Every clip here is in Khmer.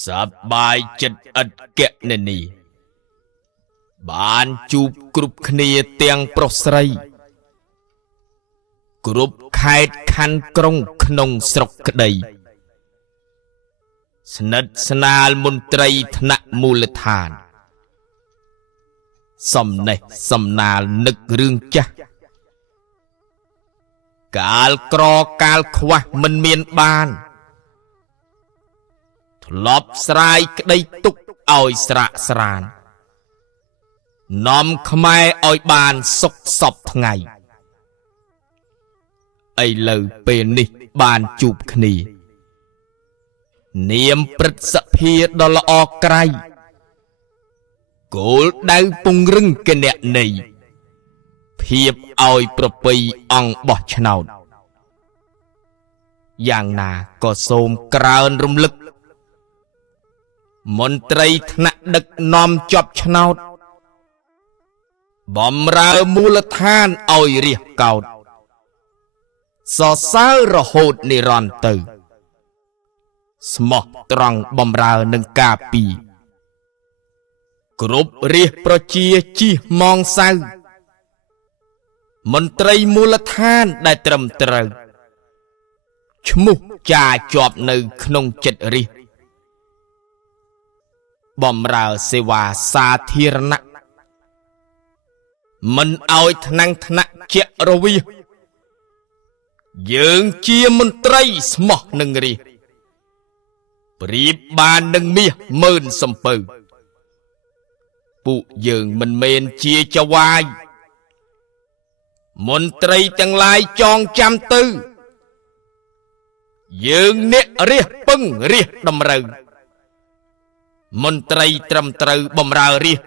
សប្បាយចិត្តឥតកណនីបានជួបគ្រប់គ្នាទាំងប្រុសស្រីគ្រប់ខេត្តខណ្ឌក្រុងក្នុងស្រុកក្តីស្និទ្ធស្នាលមន្ត្រីថ្នាក់មូលដ្ឋានសំណេះសំណាលនឹករឿងចាស់កាលក្រកាលខ្វះមិនមានបានធ្លាប់ស្រាយក្តីទុកឲ្យស្រាកស្រាននាំខ្មែរឲ្យបានសុខសពថ្ងៃឥឡូវពេលនេះបានជួបគ្នានាមព្រឹទ្ធសភាដ៏ល្អក្រៃគោលដៅពង្រឹងគណនេយ្យភាពឲ្យប្រពៃអង្គបោះឆ្នោតយ៉ាងណាក៏សូមក្រើនរំលឹកមន្ត្រីថ្នាក់ដឹកនាំជាប់ឆ្នោតបំរើមូលដ្ឋានឲ្យរះកោតសរសើររហូតនិរន្តរ៍ទៅស្មោះត្រង់បំរើនឹងការពីគ្រប់រាជប្រជាជិះมองសៅមន្ត្រីមូលដ្ឋានដែលត្រឹមត្រូវឈ្មោះចាជាប់នៅក្នុងចិត្តរាជបំរើសេវាសាធារណៈមិនឲ្យថ្នាំងថ្នាក់ជារវិសយើងជាមន្ត្រីស្មោះនឹងរាជប្រៀបបាននឹងមាសម៉ឺនសំពៅពួកយើងមិនមែនជាចវាយមន្ត្រីទាំងឡាយចងចាំទៅយើងអ្នករាជពឹងរាជតម្រូវមន្ត្រីត្រឹមត្រូវបំរើរាជ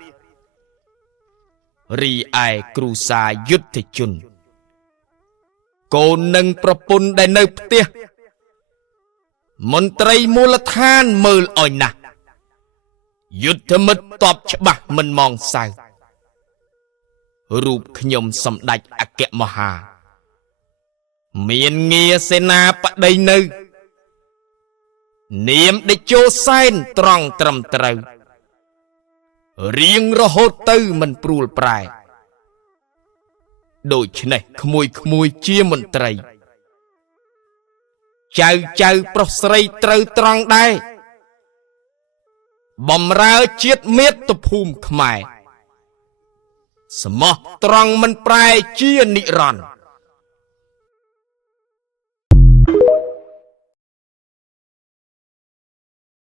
រីឯគ្រូសាយុទ្ធជនកូននិងប្រពន្ធដែលនៅផ្ទះមន្ត្រីមូលដ្ឋានមើលឲ្យណាស់យុទ្ធមិត្តតបច្បាស់មិនមងសៅរូបខ្ញុំសម្ដេចអគ្គមហាមានងារសេនាបតីនៅនាមតេជោសែនត្រង់ត្រឹមត្រូវរៀងរហូតទៅមិនព្រួលប្រែដូច្នេះក្មួយជាមន្ត្រីចៅប្រុសស្រីត្រូវត្រង់ដែរបំរើជាតិមាតុភូមិខ្មែរស្មោះត្រង់មិនប្រែជានិរន្តរ៍